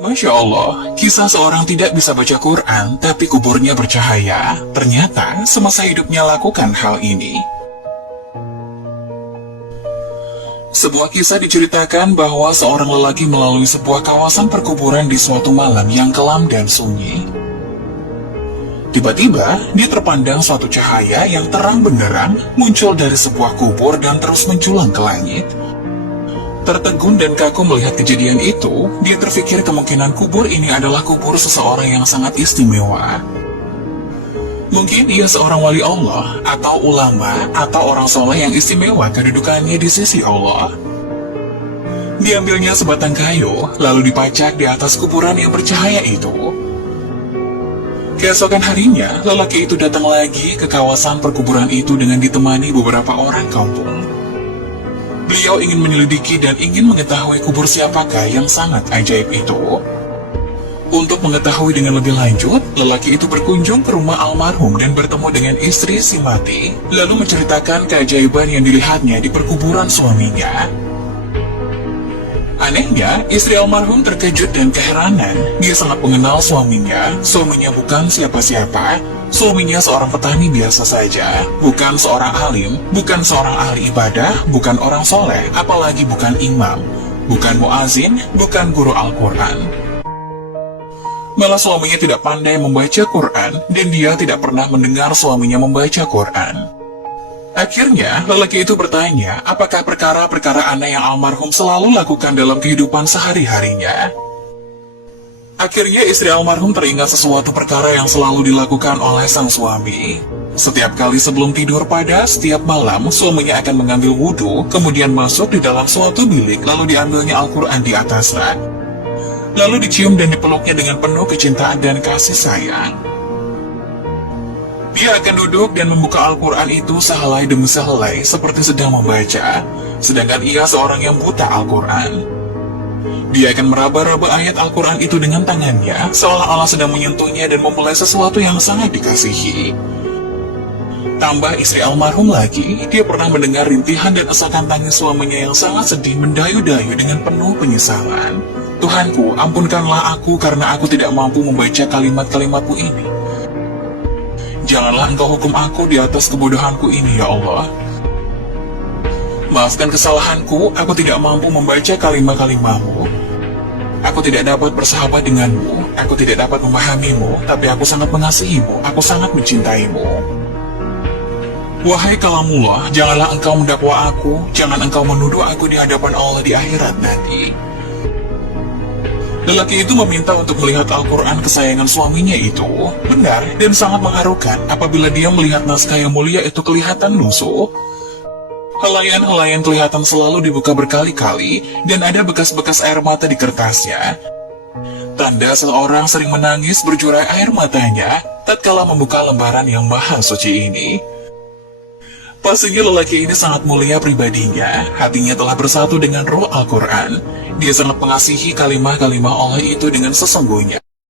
Masya Allah, kisah seorang tidak bisa baca Quran, tapi kuburnya bercahaya. Ternyata, semasa hidupnya lakukan hal ini. Sebuah kisah diceritakan bahwa seorang lelaki melalui sebuah kawasan perkuburan di suatu malam yang kelam dan sunyi. Tiba-tiba, dia terpandang suatu cahaya yang terang benderang muncul dari sebuah kubur dan terus menjulang ke langit. Tertegun dan kaku melihat kejadian itu, dia terpikir kemungkinan kubur ini adalah kubur seseorang yang sangat istimewa. Mungkin ia seorang wali Allah, atau ulama, atau orang soleh yang istimewa kedudukannya di sisi Allah. Diambilnya sebatang kayu, lalu dipacak di atas kuburan yang bercahaya itu. Keesokan harinya, lelaki itu datang lagi ke kawasan perkuburan itu dengan ditemani beberapa orang kampung. Beliau ingin menyelidiki dan ingin mengetahui kubur siapakah yang sangat ajaib itu. Untuk mengetahui dengan lebih lanjut, lelaki itu berkunjung ke rumah almarhum dan bertemu dengan istri si mati, lalu menceritakan keajaiban yang dilihatnya di perkuburan suaminya. Anehnya, istri almarhum terkejut dan keheranan. Dia sangat mengenal suaminya. Suaminya bukan siapa-siapa. Suaminya seorang petani biasa saja, bukan seorang alim, bukan seorang ahli ibadah, bukan orang soleh, apalagi bukan imam, bukan muazin, bukan guru Al-Quran. Malah suaminya tidak pandai membaca Quran, dan dia tidak pernah mendengar suaminya membaca Quran. Akhirnya, lelaki itu bertanya, apakah perkara-perkara aneh yang almarhum selalu lakukan dalam kehidupan sehari-harinya. Akhirnya istri almarhum teringat sesuatu perkara yang selalu dilakukan oleh sang suami. Setiap kali sebelum tidur pada setiap malam, suaminya akan mengambil wudhu, kemudian masuk di dalam suatu bilik, lalu diambilnya Al-Quran di atasnya. Lalu dicium dan dipeluknya dengan penuh kecintaan dan kasih sayang. Dia akan duduk dan membuka Al-Quran itu sehelai demi sehelai seperti sedang membaca, sedangkan ia seorang yang buta Al-Quran. Dia akan meraba-raba ayat Al-Quran itu dengan tangannya, seolah-olah sedang menyentuhnya dan memulai sesuatu yang sangat dikasihi. Tambah istri almarhum lagi, dia pernah mendengar rintihan dan esakan tangis suaminya yang sangat sedih mendayu-dayu dengan penuh penyesalan. Tuhanku, ampunkanlah aku karena aku tidak mampu membaca kalimat-kalimatmu ini. Janganlah engkau hukum aku di atas kebodohanku ini, ya Allah. Maafkan kesalahanku, aku tidak mampu membaca kalimat-kalimatmu. Aku tidak dapat bersahabat denganmu, aku tidak dapat memahamimu, tapi aku sangat mengasihimu, aku sangat mencintaimu. Wahai kalamullah, janganlah engkau mendakwa aku, jangan engkau menuduh aku di hadapan Allah di akhirat nanti. Lelaki itu meminta untuk melihat Al-Quran kesayangan suaminya itu. Benar dan sangat mengharukan apabila dia melihat naskah yang mulia itu kelihatan lusuh. Helaian-helaian kelihatan selalu dibuka berkali-kali, dan ada bekas-bekas air mata di kertasnya. Tanda seseorang sering menangis berjurai air matanya, tatkala membuka lembaran yang maha suci ini. Pastinya lelaki ini sangat mulia pribadinya, hatinya telah bersatu dengan roh Al-Quran. Dia sangat mengasihi kalimah-kalimah Allah itu dengan sesungguhnya.